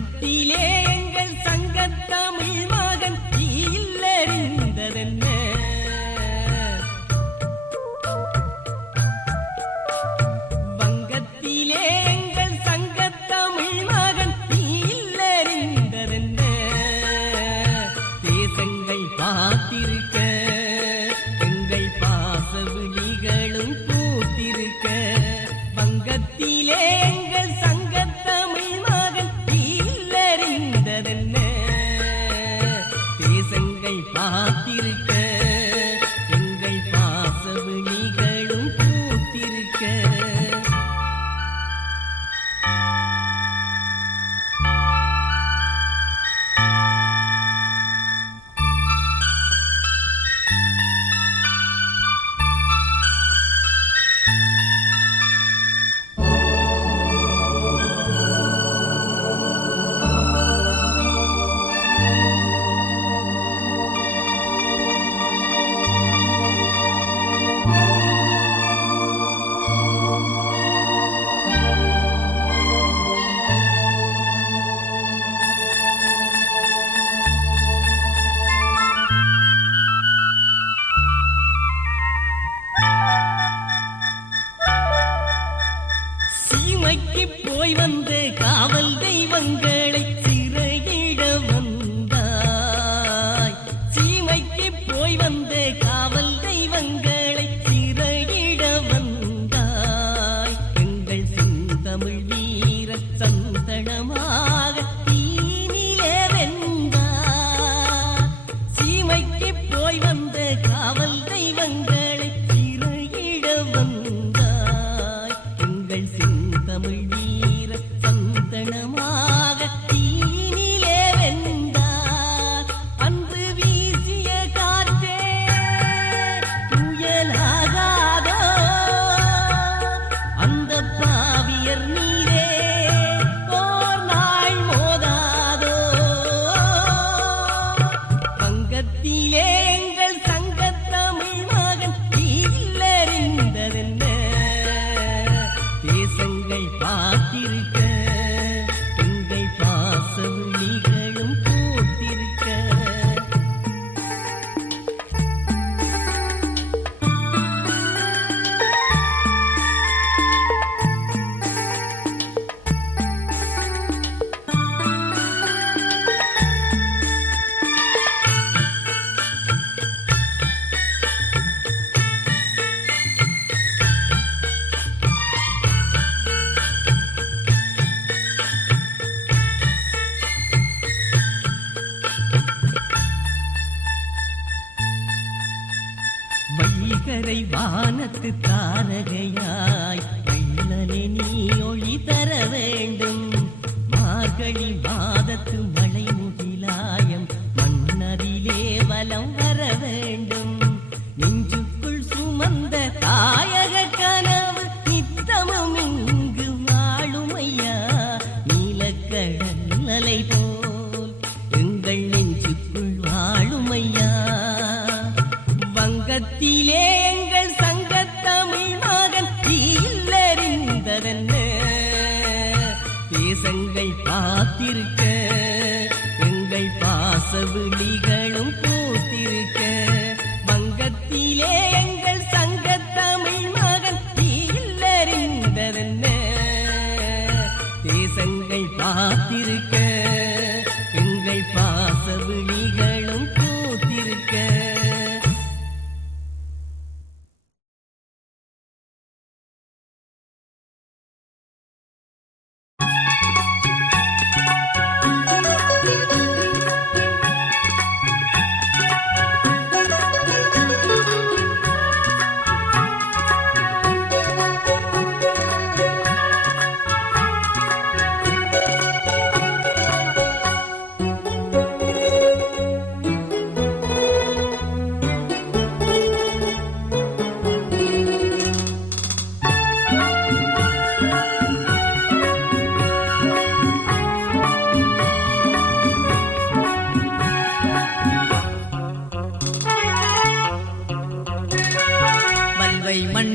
வங்கத்திலே எங்கள் சங்கத்தமிழ் மகன் இல்லறிந்ததென்ன வங்கத்திலே எங்கள் சங்கத்தமிழ் மகன் இல்லறிந்ததென்ன தேசங்கள் பார்த்திருக்க எங்கள் பாசவிழிகளும் பூத்திருக்க வங்கத்திலே எங்கள் சங்கத்தமிழ் மகன் இல்லறிந்ததென்ன தேசங்கள் பார்த்திருக்க எங்கள் பாசவிழிகளும் பூத்திருக்க சீமைக்கு போய் வந்த காவல் தெய்வங்களை சிறையிட வந்தாய் சீமைக்கு போய் வந்த காவல் தெய்வங்களை சிறையிட வந்தாய் எங்கள் செந்தமிழ் வீர சந்தனமாக தீனிலே வெந்தாய் சீமைக்கு போய் வந்த காவல் தெய்வங்களை சிறையிட வந்தாய் எங்கள் தமிழ் வீர சந்தனமாக தீனிலே வெந்தார் அன்று வீசிய காற்றே புயலாகாதோ அந்த பாவியர் நீரே போர் நாள் மோதாதோ வங்கத்திலே எங்கள் சங்கத்தமிழ் மகன் இல்லறிந்ததென்ன தேசங்கள் பார்த்திருக்க எங்கள் பாசவிழிகளும் பூத்திருக்க வைகரை வானத்து தாரகையாய் வெள்ளலே நீ ஒளி தர வேண்டும் மார்கழி மாதத்து மழை முகிலாயம் மன்னரிலே வலம் வர வேண்டும் நெஞ்சுக்குள் சுமந்த தாயக கனவு நித்தமும் இங்கு வாழுமையா நீலக்கடல் அலை போல் எங்கள் நெஞ்சுக்குள் வாழுமையா வங்கத்திலே எங்கள் சங்கத்தமிழ் மகன் இல்லறிந்ததென்ன தேசங்கள் பார்த்திருக்க எங்கள் பாசவிழிகளும் பூத்திருக்க வங்கத்திலே எங்கள் சங்கத்தமிழ்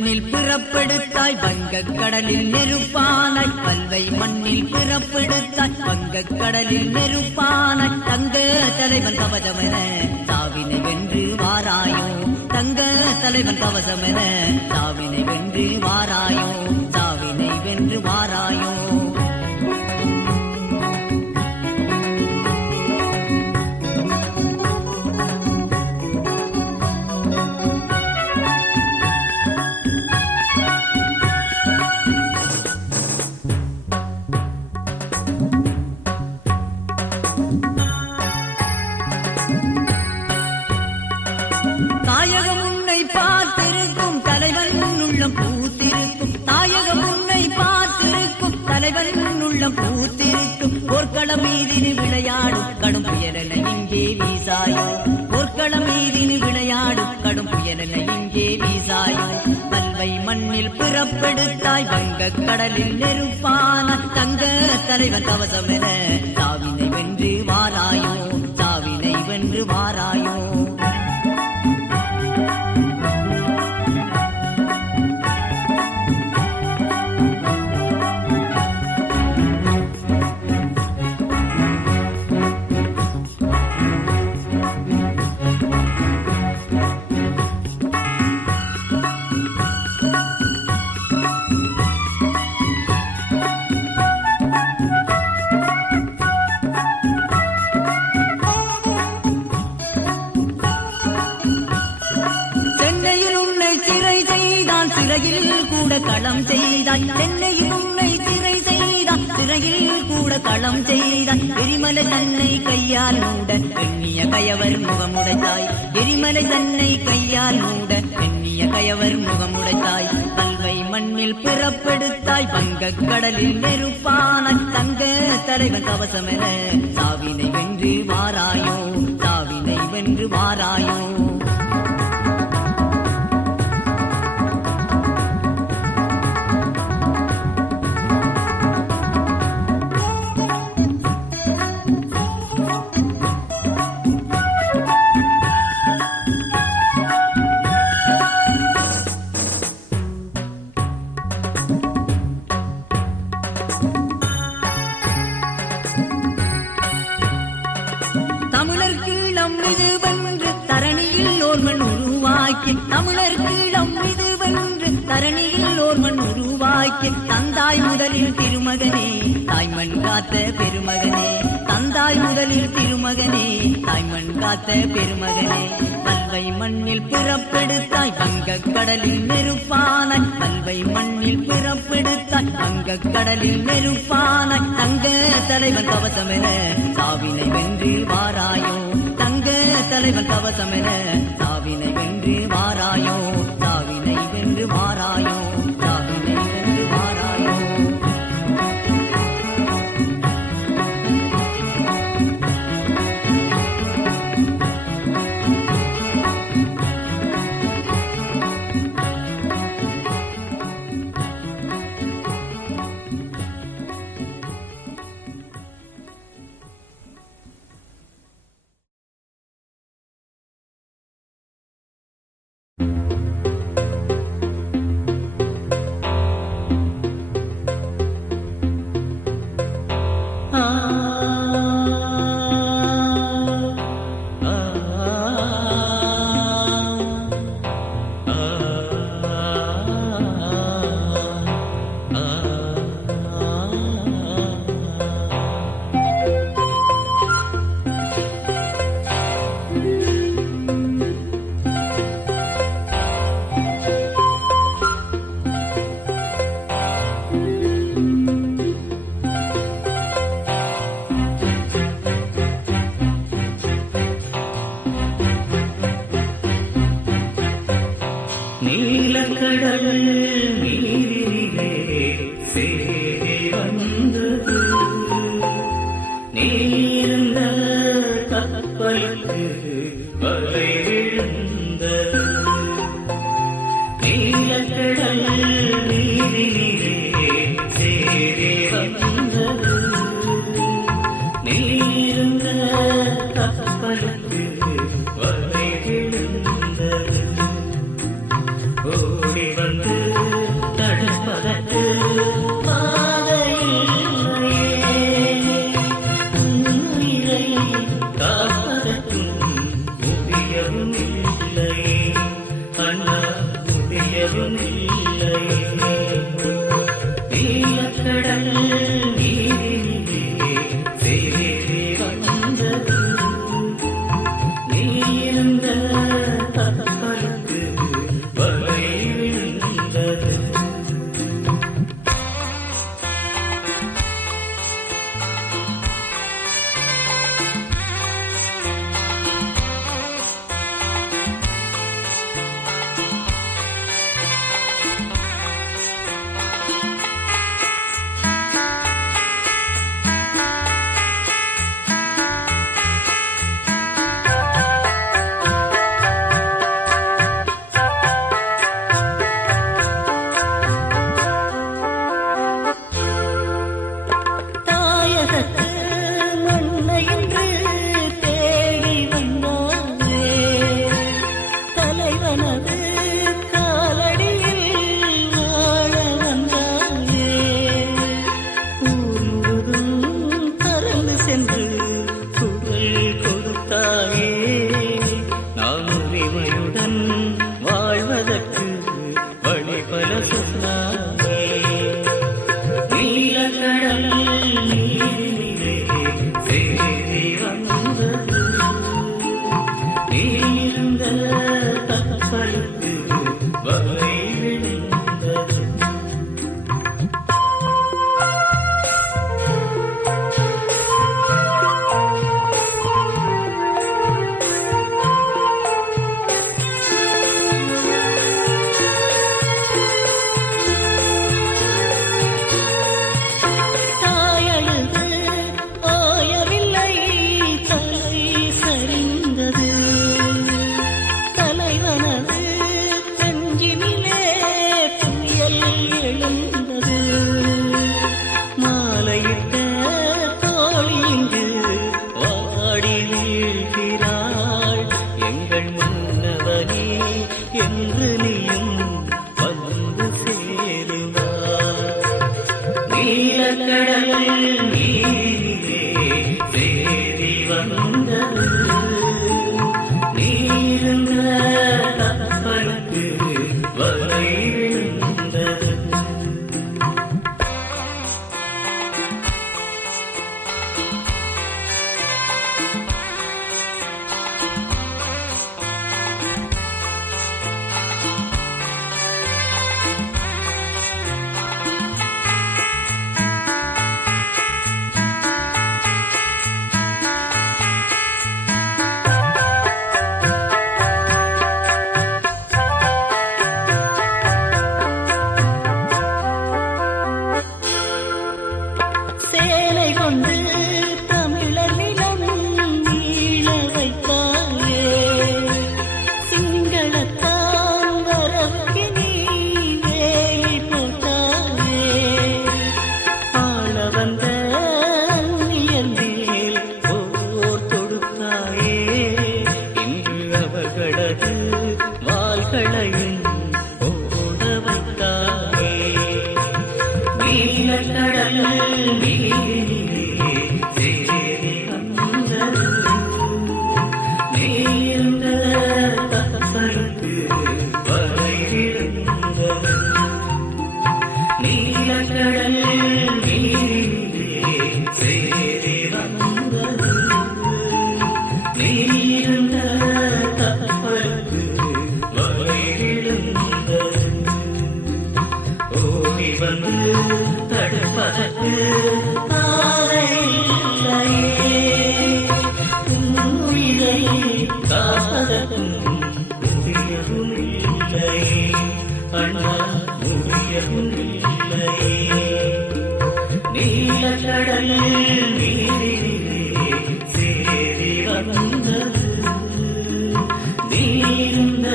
மண்ணில் பிறப்பெடுத்தாய் வங்கக் கடலில் நெருப்பானாய் பல்வை மண்ணில் பிறப்பெடுத்தாய் வங்கக் கடலில் நெருப்பானாய் தங்க தலைவன் கவசமென சாவினை வென்று வாராயோ தங்க தலைவன் கவசமென சாவினை வென்று வாராயோ சாவினை வென்று வாராயோ தாயகம் உன்னை பார்த்திருக்கும் தலைவன் உள்ளம் பூத்திருக்கும் தாயகம் உன்னை பார்த்திருக்கும் தலைவன் உள்ளம் பூத்திருக்கும் போர்க்களம் மீதினு விளையாடும் கடும் புயலென இங்கே வீசாயோ போர்க்களம் மீதினு விளையாடும் கடும் புயலென இங்கே வீசாயோ பல்வை மண்ணில் பிறப்பெடுத்தாய் வங்கக் கடலில் நெருப்பான தங்க தலைவன் கவசமென சாவினை வென்று வாராயோ சாவினை வென்று வாராயோ சிறையில் கூட களம் செய்தாய் சென்னையில் உன்னை சிறை செய்தாய் சிறையில் கூட களம் செய்தாய் எரிமலை தன்னை கையால் மூட எண்ணிய கயவர் முகமுடைத்தாய் எரிமலை தன்னை கையால் மூட எண்ணிய கயவர் முகமுடைத்தாய் பல்வை மண்ணில் பிறப்பெடுத்தாய் வங்கக் கடலில் நெருப்பான தங்க தலைவன் கவசமென சாவினை வென்று வாராயோ சாவினை வென்று வாராயோ தமிழர் கீழம் இது வென்று தரணியில் ஓர்மன் உருவாக்கி தமிழர் கீழம் இது வென்று தரணியில் ஓர்மன் உருவாக்கி தந்தாய் முதலில் திருமகனே தாய்மண் காத்த பெருமகனே தந்தாய் முதலில் திருமகனே தாய்மண் காத்த பெருமகனே பல்வை மண்ணில் பிறப்பெடுத்தாய் வங்கக் கடலில் நெருப்பானாய் பல்வை மண்ணில் பிறப்பெடுத்தாய் வங்கக் கடலில் நெருப்பானாய் தங்க தலைவன் கவசமென சாவினை வென்று வாராயோ தங்க தலைவன் கவசமென சாவினை வென்று வாராயோ சாவினை வென்று வாராயோ சாவினை வென்று வாராயோ நீலக்கடல் நீரே தேடி வந்தது நீருந்த கப்பலுக்கு வலை விழுந்தது. சேலை கொண்டு தமிழர் நிலம் நீள வைத்தாயே சிங்களத்தான் வரவுக்கு நீ வேலி போட்டாயே ஆள வந்த அந்நியன் மேல் போர் தொடுத்தாயே இன்று அவர்களது வாள்களையும் ஓட வைத்தாயே. நீலக்கடல் நீரே தேடி வந்தது நீருந்த கப்பலுக்கு வலை விழுந்தது. நீலக்கடல் நீரே தேடி வந்தது நீருந்த கப்பலுக்கு வலை விழுந்தது. ஓடி வந்து தடுப்பதற்கு ஆளை இல்லையே உயிரை காப்பதற்கும் முடியவும் இல்லையே அண்ணா முடியவும் இல்லையே. நீலக்கடல் நீரே தேடி வந்தது நீருந்த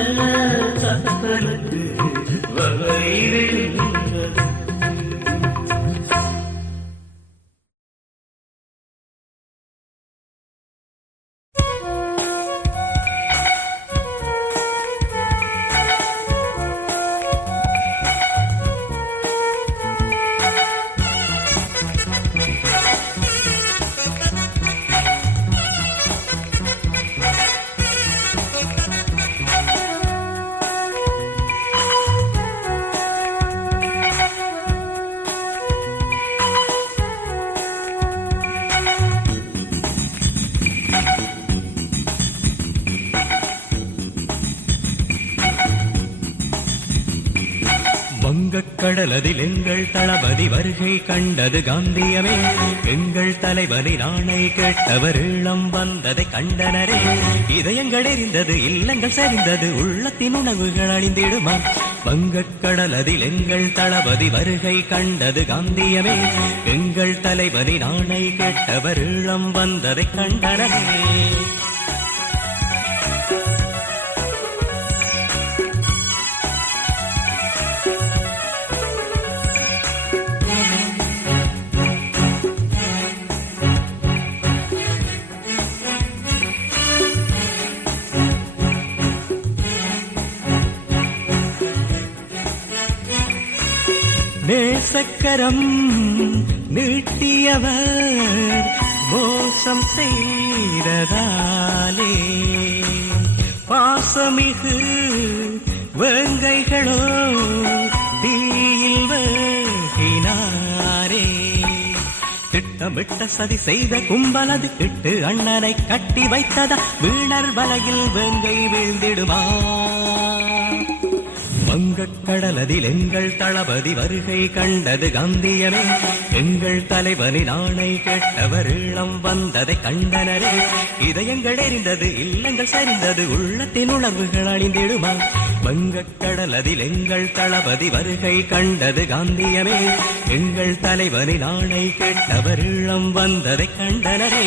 கப்பலுக்கு வலை விழுந்தது. வங்கக்கடலதில் எங்கள் தளபதி வருகை கண்டது காந்தியமே எங்கள் தலைவரின் ஆணை கேட்டவர் ஈழம் வந்ததை கண்டனரே இதயங்கள் எரிந்தது இல்லங்கள் சரிந்தது உள்ளத்தின் உணவுகள் அழிந்திடுமா. வங்கக்கடலதில் எங்கள் தளபதி வருகை கண்டது காந்தியமே எங்கள் தலைவரின் ஆணை கேட்டவர் ஈழம் வந்ததை கண்டனரே. நேசக்கரம் நீட்டியவர் மோசம் செய்ததாலே பாசமிகு வேங்கைகளோ தீயில் வேகினாரே திட்டமிட்ட சதி செய்த கும்பலது கிட்டு அண்ணனை கட்டி வைத்ததா வீணர் வலையில் வேங்கை வீழ்ந்திடுமா. வங்கக்கடலதில் எங்கள் தளபதி வருகை கண்டது காந்தியமே எங்கள் தலைவனின் ஆணை கேட்டவர் ஈழம் வந்ததை கண்டனரே இதயங்கள் எரிந்தது இல்லங்கள் சரிந்தது உள்ளத்தின் உணர்வுகள் அழிந்திடுமா. வங்கக்கடலதில் எங்கள் தளபதி வருகை கண்டது காந்தியமே எங்கள் தலைவனின் ஆணை கேட்டவர் ஈழம் வந்ததை கண்டனரே.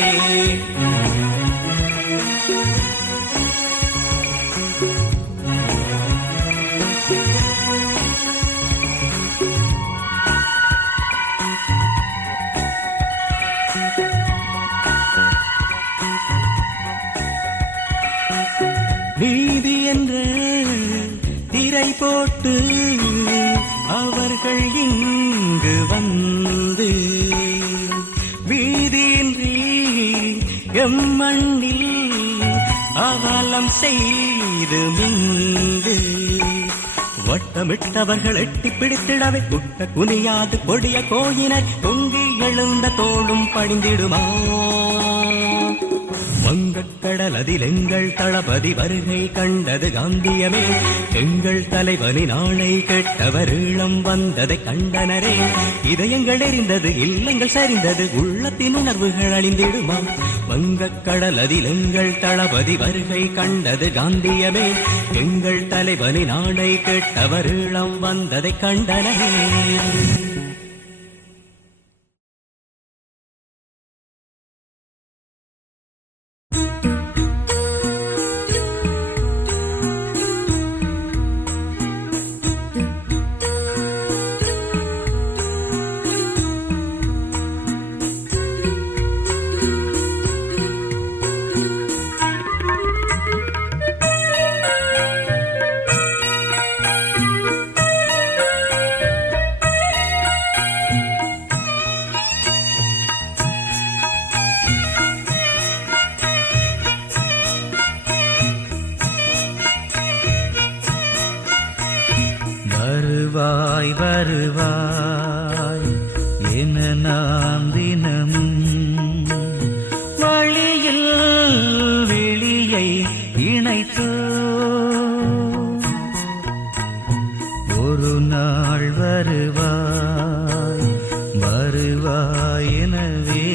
நீதி என்ற திரை போட்டு அவர்கள் இங்கு வந்து எம்மண்ணில் அவலம் செய்து மிங்கு வட்டமிட்டவர்கள் எட்டி பிடித்திடவே குட்ட குனியாது கொடிய கோயினர் பொங்கி எழுந்த தோளும் படிந்திடுமா வங்கக்கடல் அதில் எங்கள் தளபதி வருகை கண்டது காந்தியமே எங்கள் தலைவனின் ஆணை கேட்டவர் ஈழம் வந்ததை கண்டனரே இதயங்கள் எரிந்தது இல்லங்கள் சரிந்தது உள்ளத்தின் உணர்வுகள் அழிந்திடுமா வங்கக்கடல் அதில் எங்கள் தளபதி வருகை கண்டது காந்தியமே எங்கள் தலைவனின் ஆணை கேட்டவர் ஈழம் வந்ததை கண்டனரே வருவாய் வருவாய் என நாம் தினமும் வழியில் வெளியை இணைத்தோ ஒரு நாள் வருவாய் வருவாய் எனவே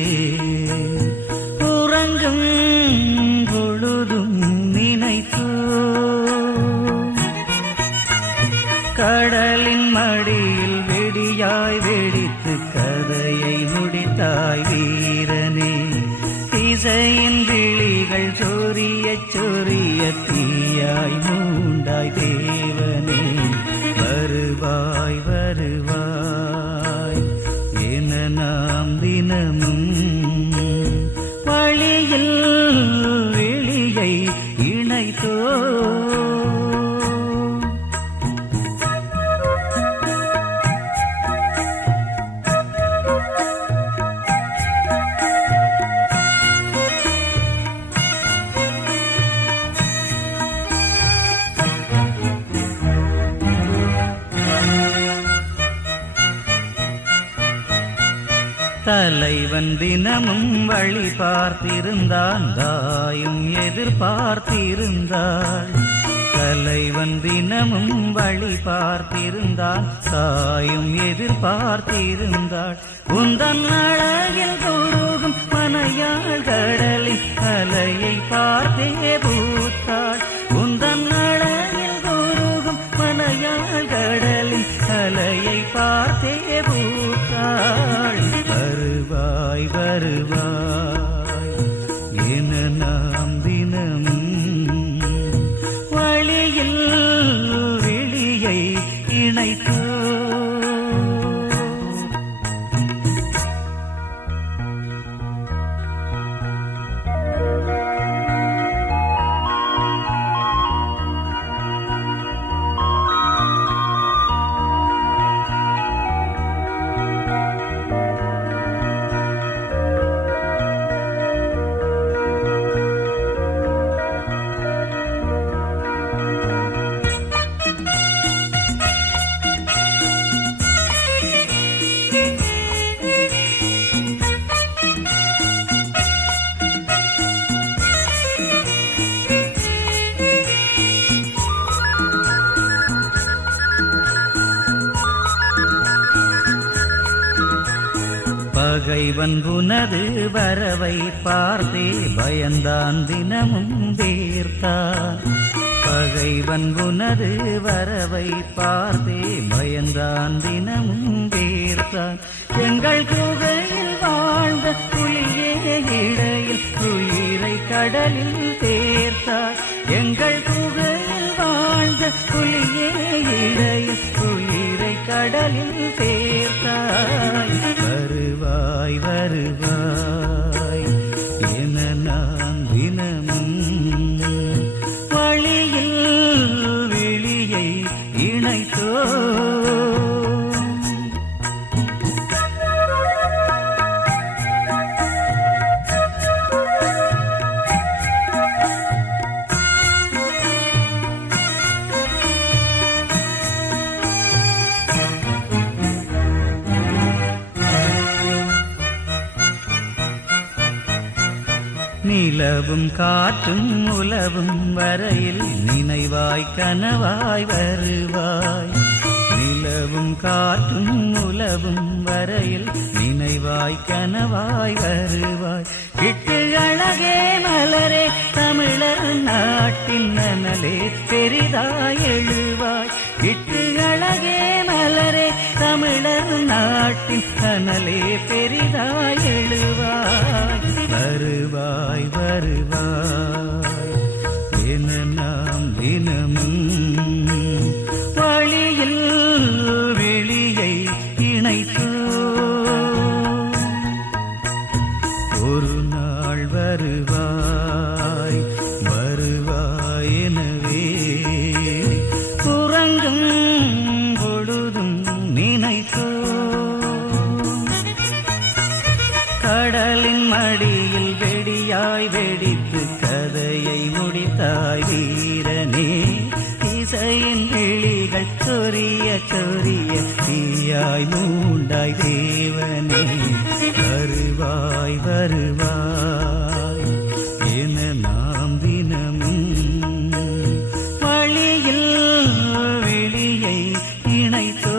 உறங்கும் பொழுதும் நினைத்தோ கடலின் மடியில் வெடியாய் வெடித்து கதையை முடித்தாய் வீரனே திசையின் விழிகள் சொரிய சொரிய தீயாய் மூண்டாய் தேவனே வருவாய் வருவாய் என நாம் தினமும் வழியில் வெளியை இணைத்தோ தலைவன் தினமும் வழி பார்த்திருந்தான் தாயும் எதிர்பார்த்திருந்தாள் தலைவன் தினமும் வழி பார்த்திருந்தான் தாயும் எதிர்பார்த்திருந்தாள் உந்தன் அழகில் தூரும் மனையாள் கடலின் அலையை பார்த்தே பூத்தாள் உந்தன் அழகில் தூரும் மனையாள் கடலின் அலையை பார்த்தே பூத்தாள் வருவாய் வருவாய் என நாம் தினமும் வழியில் வெளியை இணைத்தோ பகைவன் உனது வரவை பார்த்தே பயந்தான் தினமும் வேர்த்தான் பகைவன் உனது வரவை பார்த்தே பயந்தான் தினமும் வேர்த்தான் எங்கள் குகையில் வாழ்ந்த புலியே இடையில் உயிரை கடலில் தேர்த்தார் எங்கள் குகையில் வாழ்ந்த புலியே இடையில் உயிரை கடலில் தேர்த்தாய் வருவாய் வருவாய் என நான் தினமும் வழியில் வெளியை இணைத்தோ நிலவும் காற்றும் உலவும் வரையில் நினைவாய் கனவாய் வருவாய். நிலவும் காற்றும் உலவும் வரையில் நினைவாய் கனவாய் வருவாய். இட்டு அழகே மலரே தமிழர் நாட்டின் நனலே பெரிதாய் எழுவாய். இட்டு அழகே மலரே தமிழர் நாட்டின் நனலே பெரிதாய் எழுவாய். வருவாய் வருவாய் என நாம் தினமும் வழியில் வெளியை இணைத்தோ. ஒரு நாள் வருவாய் வருவாய் எனவே உறங்கும் பொழுதும் நினைத்தோ. கடலின் மடியில் வெடியாய் வெடித்து கதையை முடித்தாய் வீரனே. இசையின் விழிகள் சொரிய சொரிய தீயாய் மூண்டாய் தேவனே. வருவாய் வருவாய் என நாம் தினமும் வழியில் வெளியை இணைத்தோ.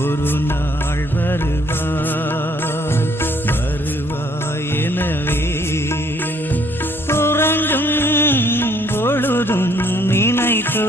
ஒரு நாள் வருவாய் வருவாய் எனவே உறங்கும் பொழுதும் நினைத்தோ.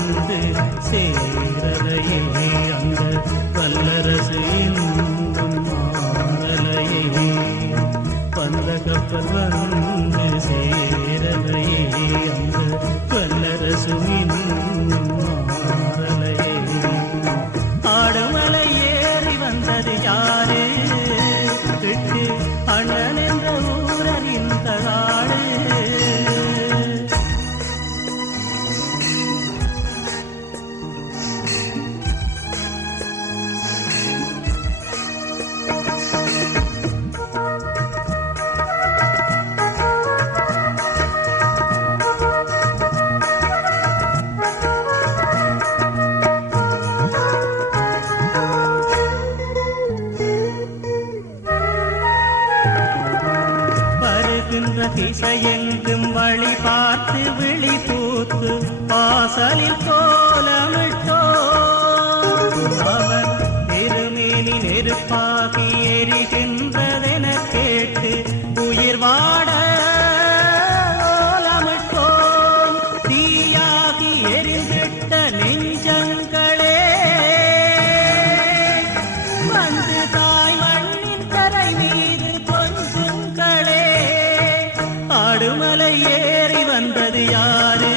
வந்து சேரலையே அந்த வல்லரசு இன்னும் மாறலையே வந்த கப்பல் வந்து சேரலையே அந்த வல்லரசு இன்னும் மாறலையே ஆடுமலை ஏறி வந்தது யாரு விட்டு அண்ணன் என்ற ஊரறிந்த ஆடு திசையெங்கும் வழி பார்த்து விழி பூத்து வாசலில் கோலமிட்டோ அவன் திருமேனி நெருப்பாகி எரிகின்றதென கேட்டு உயிர் வாட ஓலமிட்டோம் தீயாகி எரிந்திட்ட நெஞ்சங்களே வந்து தாய் மண்ணின் கரை மீது கொஞ்சங்களே ஆடுமலை ஏறி வந்தது யாரு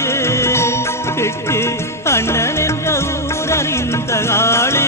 விட்டு அண்ணன் என்ற ஊரறிந்த ஆளு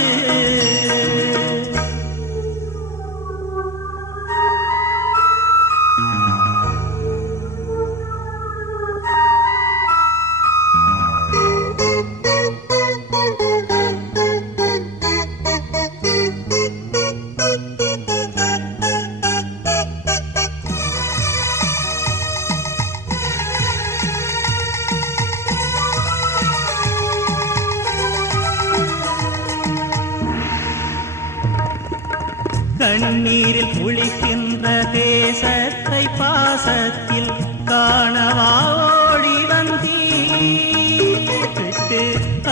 கண்ணீரில் குளிக்கின்ற தேசத்தை பாசத்தில் காணவா ஓடி வந்தீட்டு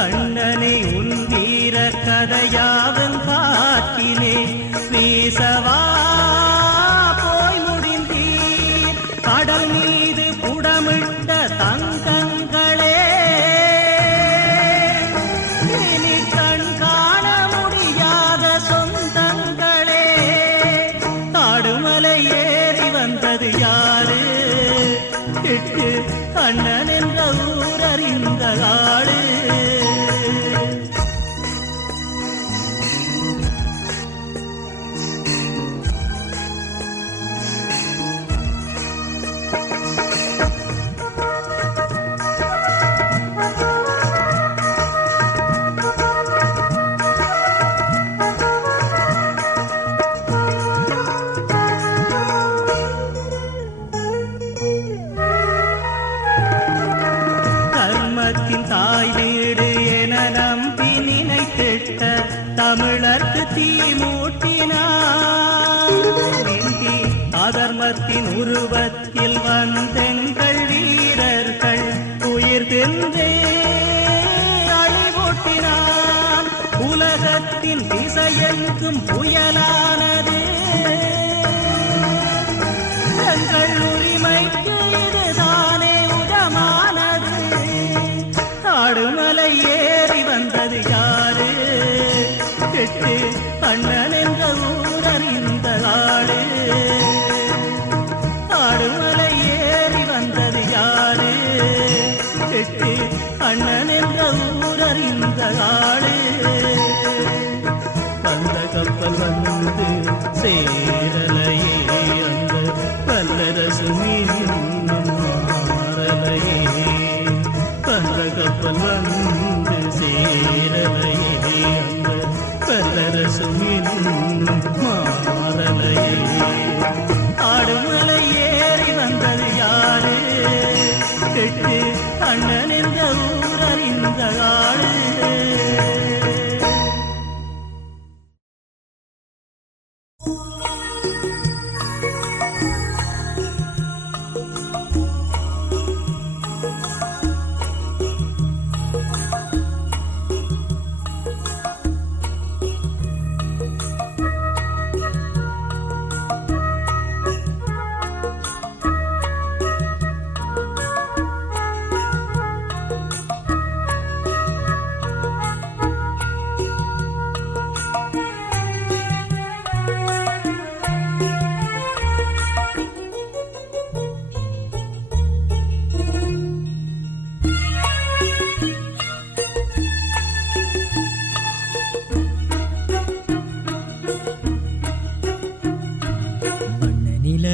அண்ணனை உன் வீர கதையாவும் காற்றிலே வீசவா போய் முடிந்தீர் கடல் மீது புடமிட்ட தங்கங்களே இனி கண் காண முடியாத சொந்தங்களே ஆடுமலை ஏறி வந்தது யாரு கிட்டு அண்ணன் என்ற ஊரறிந்த ஆடு தாய் வீடு என நம்பி நினைத்திட்ட தமிழர்க்கு தீ மூட்டினார் அதர்மத்தின் உருவத்தில் வந்தெங்கள் வீரர்கள் உயிர் தின்றே அழிவூட்டினார் உலகத்தின் திசையெங்கும் புயலானது எங்கள் உரிமைக்கு இதுதானே உரமானது ஆடுமலை ஏறி வந்தது யாரு கெட்டு அண்ணன் என்ற ஊரறிந்த ஆடு ஆடுமலை ஏறி வந்தது யாரு கெட்டு அண்ணன் என்ற ஊரறிந்த ஆடு வந்த கப்பல் வந்து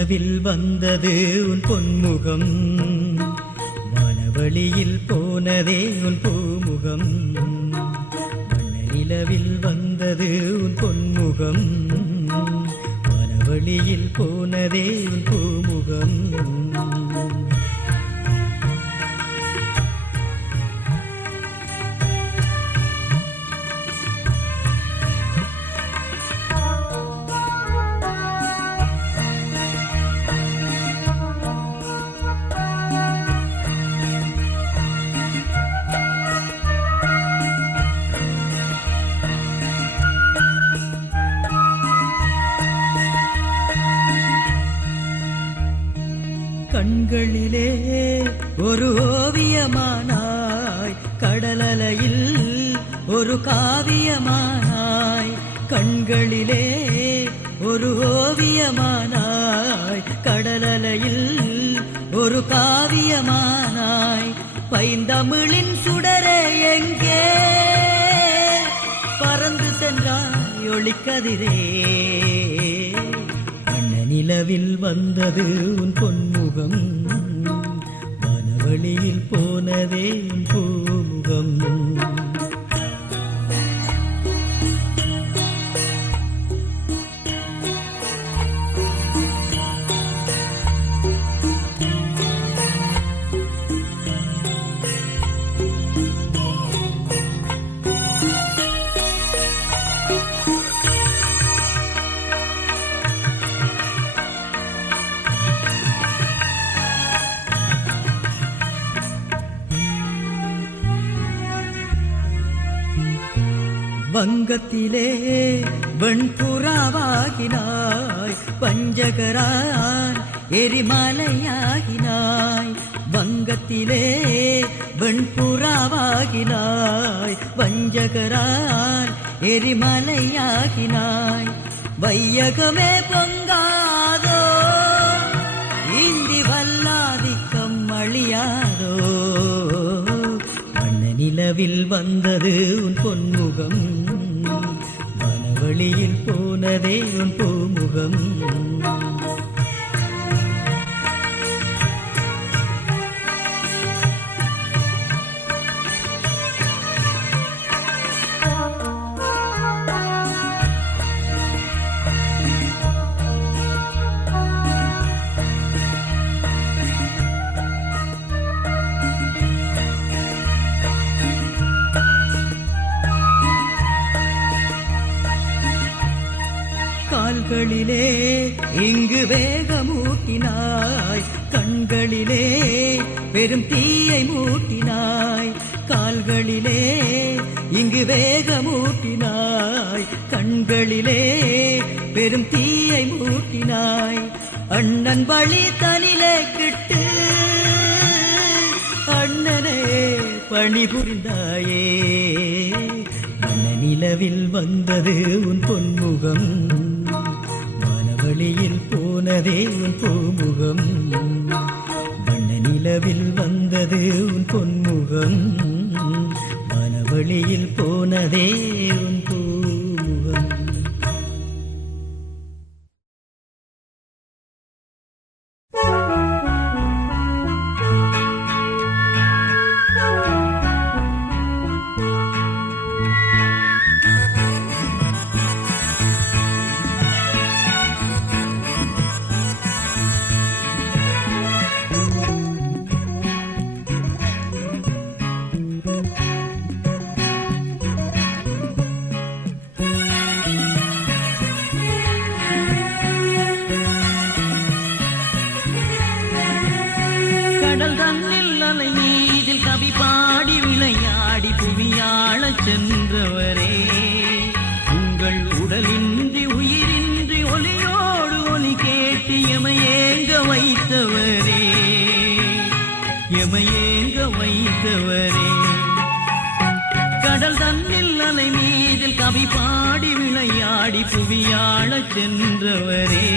நிலவில் வந்தது உன் பொன்முகம், வானவழியில் போனதே உன் பூமுகம். வண்ண நிலவில் வந்தது உன் பொன்முகம், வானவழியில் போனதே உன் பூமுகம். கண்களிலே ஒரு ஓவியமானாய், கடலலையில் ஒரு காவியமானாய். கண்களிலே ஒரு ஓவியமானாய், கடலலையில் ஒரு காவியமானாய். பைந்தமிழின் சுடரே எங்கே பறந்து சென்றாய் ஒளிக்கதிரே. நிலவில் வந்தது உன் பொன்முகம், வானவழியில் போனதே உன் பூமுகம். வங்கத்திலே வெண்புறாவாகினாய், பஞ்சகரான் எரிமலையாகினாய். வங்கத்திலே வெண்புறாவாகினாய், பஞ்சகரான் எரிமலையாகினாய். வையகமே பொங்காதோ இந்தி வல்லாதிக்கம் அழியாதோ. நிலவில் வந்தது உன் பொன்முகம், வனவழியில் போனதே உன் பூமுகம். கால்களிலே இங்கு வேகமூட்டினாய், கண்களிலே பெரும் தீயை மூட்டினாய். கால்களிலே இங்கு வேகமூட்டினாய், கண்களிலே பெரும் தீயை மூட்டினாய். அண்ணன் வழி தனிலே கிட்டு அண்ணனே பணிபுரிந்தாயே. நிலவில் வந்தது உன் பொன்முகம், வானவழியில் போனதே உன் பூமுகம். வண்ண நிலவில் வந்தது உன் பொன்முகம், வானவழியில் போனதே உன் பூமுகம். சென்றவரே, உங்கள் உடலின்றி உயிரின்றி ஒலியோடு ஒலி கேட்டு எமையேங்க வைத்தவரே, எமையேங்க வைத்தவரே. கடல் தன்னில் அலை மீதில் கவி பாடி விளையாடி புவியாளச் சென்றவரே,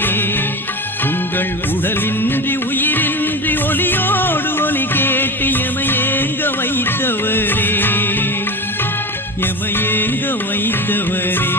உங்கள் உடலின்றி உயிரின்றி ஒலியோடு ஒலி கேட்டு எமையேங்க வைத்தவரே, எமையேங்க வைத்தவரே.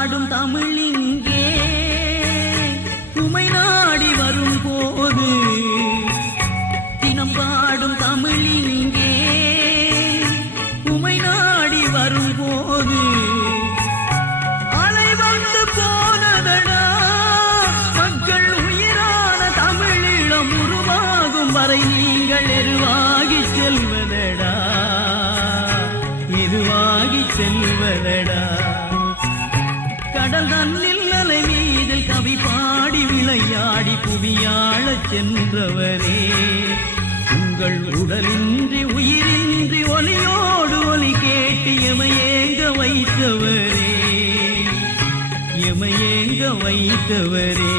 பாடும் தமிழ் இங்கே உமை நாடி வரும் போது, தினம் பாடும் தமிழ் இங்கே உமை நாடி வரும் போது, அலை வந்து போனதடா மக்கள் உயிரான தமிழீழம் உருவாகும் வரை நீங்கள் எருவாகி செல்வதடா, எருவாகி செல்வதடா. கடல் தன்னில் அலை மீதில் கவி பாடி விளையாடி புவியாழச் சென்றவரே, உங்கள் உடலின்றி உயிரின்றி ஒலியோடு ஒலி கேட்டு எமையேங்க வைத்தவரே, எமையேங்க வைத்தவரே.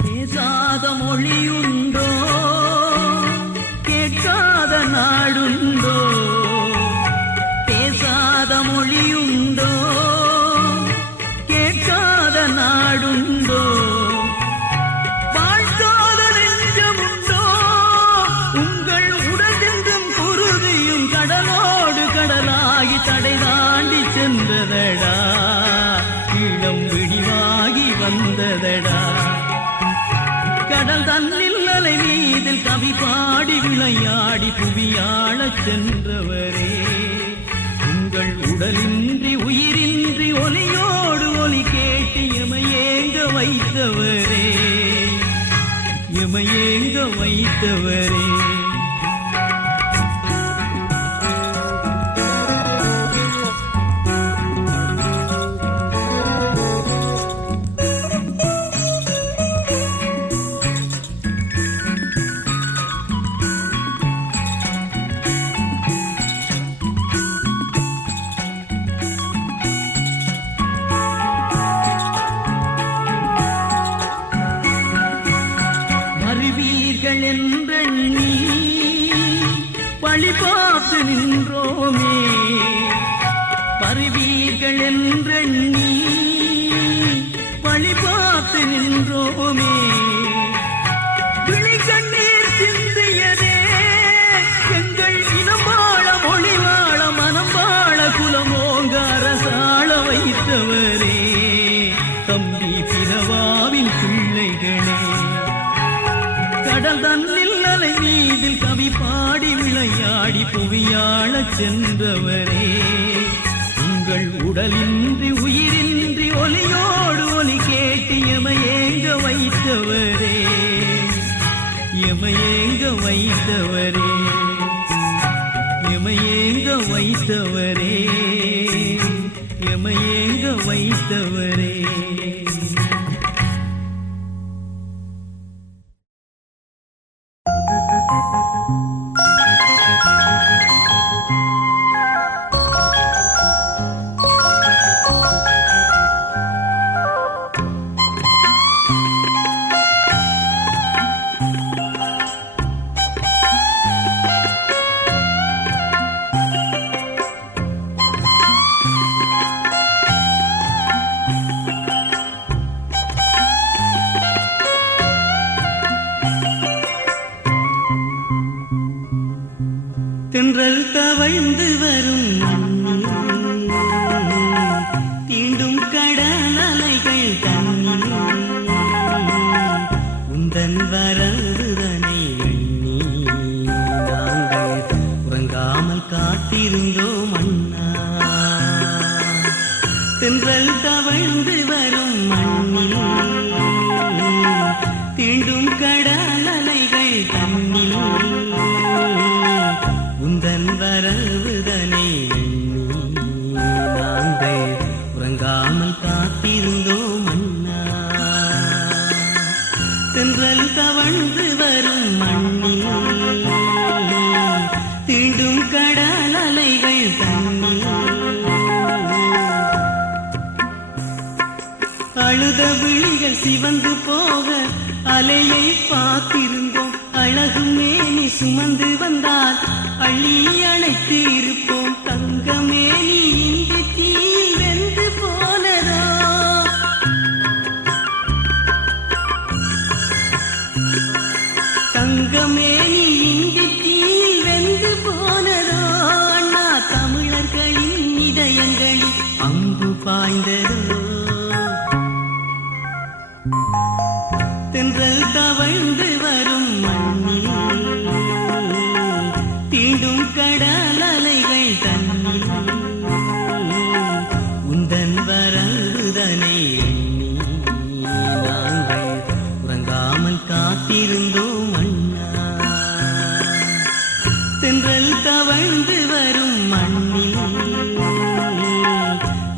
பேசாத மொழியுண்டோ, கேட்காத நாடுண்டோ, பேசாத மொழியுண்டோ, கேட்காத நாடுண்டோ, வாழ்த்தாத நெஞ்சமுண்டோ, உங்கள் உடலெங்கும் குருதியும் கடலோடு கடலாகி தடை தாண்டி சென்றதடா, இளம் விடிவாகி வந்ததடா. கடல் தன்னில் அலை மீதில் கவி பாடி விளையாடி புவியாழச் சென்றவரே, உங்கள் உடலின்றி உயிரின்றி ஒலியோடு ஒலி கேட்டு எமையேங்க வைத்தவரே, எமையேங்க வைத்தவரே. வருவீர்கள் என்றெண்ணி வழி பார்த்து நின்றோமே, வருவீர்கள் என்றெண்ணி வழி பார்த்து நின்றோமே, விழி கண்ணீர் சிந்தியதே எங்கள் இனம் வாழ மொழி வாழ மனம் வாழ குலமோங்க அரசாள வைத்தவரே, தம்பி பிறவாவின் பிள்ளைகளே. கடல் தன்னில் அலை மீதில் கவி பாடி விளையாடி புவியாழச் சென்றவரே, உங்கள் உடலின்றி உயிரின்றி ஒலியோடு ஒலி கேட்டு எமையேங்க வைத்தவரே, எமையேங்க வைத்தவரே, எமையேங்க வைத்தவரே, எமையேங்க வைத்தவரே. அழுத விழிகள் சிவந்து போக அலையை பார்த்திருந்தோம். அழகு மேனி சுமந்து வந்தால் அள்ளி அணைத்து இருப்போம். தங்கமேனி இந்த தீயில் வெந்து போனதோ. தங்கமேனி இந்த தீயில் வெந்து போனதோ. அண்ணா தமிழர்களின் இதயங்களில் அம்பு பாய்ந்ததோ. தென்றல் தவழ்ந்து வரும் மண்ணில் தீண்டும் கடல் அலைகள் தன்னில் உந்தன் வரவுதனை எண்ணி நாங்கள் உறங்காமல் காத்திருந்தோம் அண்ணா. தென்றல் தவழ்ந்து வரும் மண்ணில்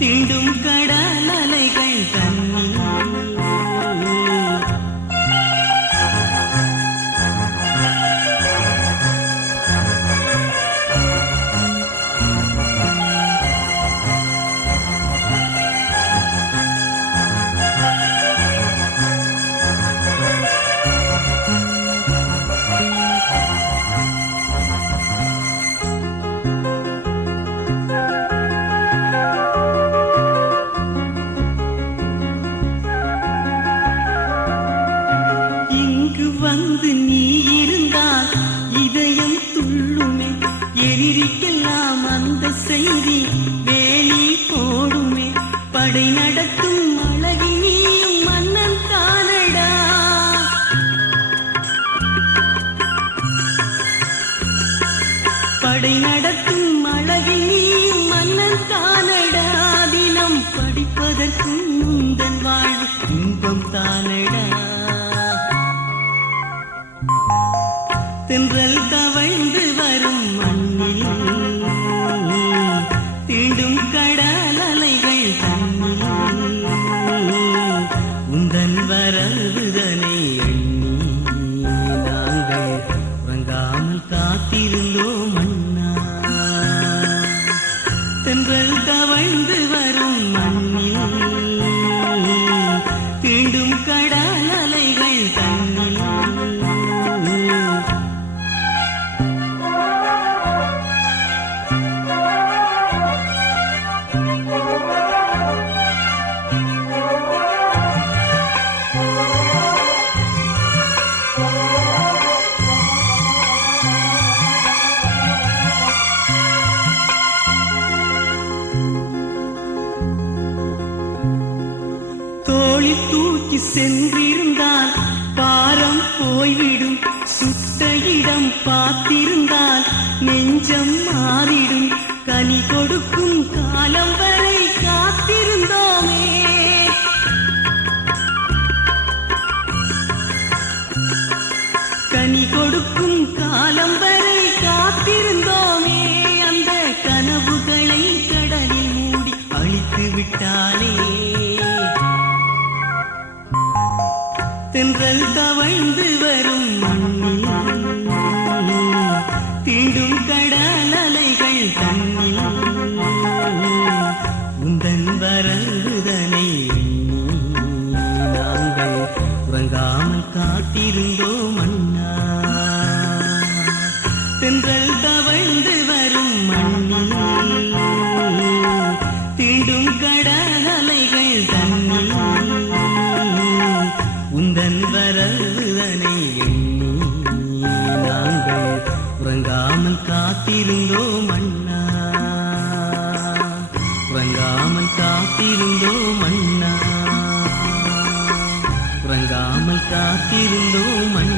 தீண்டும் கடல் அலைகள் தன்னில் வந்து நீ இருந்தால் இதயம் துள்ளுமே. எரிக்கெல்லாம் அந்த செய்தி வேலி போடுமே. படை நடத்தும் அழகினியும் மன்னன் தானடா. படை நடத்தும் அழகினியும் மன்னன் தானடா. தினம் படிப்பதற்கும் முந்தன் வாழ்வு இன்பம் தானடா. தென்றல் தவழ்ந்து வரும் மண்ணில் தீண்டும் கடல் அலைகள் தன்னில் உந்தன் வரவுதனை எண்ணி நாங்கள் உறங்காமல் காத்திருந்தோம் அண்ணா. தென்றல் தவழ்ந்து வரும் மண்ணில் தீண்டும் கடல் அலைகள் தன்னில் தோழி தூக்கி சென்றிருந்தால் பாரம் போய்விடும். சுத்த இடம் பார்த்திருந்தால் நெஞ்சம் மாறிடும். கனி கொடுக்கும் காலம் வரை காத்திருந்தோமே. கனி கொடுக்கும் காலம் வரை காத்திருந்தோமே. அந்த கனவுகளை கடலில் மூடி அழித்து விட்டானே. தென்றல் தவழ்ந்து வரும் மண்ணில் தீண்டும் கடல் அலைகள் தன்னில் உந்தன் வரவுதனை எண்ணி நாங்கள் உறங்காமல் காத்திருந்தோம் அண்ணா. தென்றல் தவழ்ந்து வரும் மண்ணில் தீண்டும் கடல் அலைகள் தன்னில் உந்தன் வரவுதனை எண்ணி நாங்கள் உறங்காமல் காத்திருந்தோம் அண்ணா. உறங்காமல் காத்திருந்தோம் அண்ணா. உறங்காமல் காத்திருந்தோம் அண்ணா.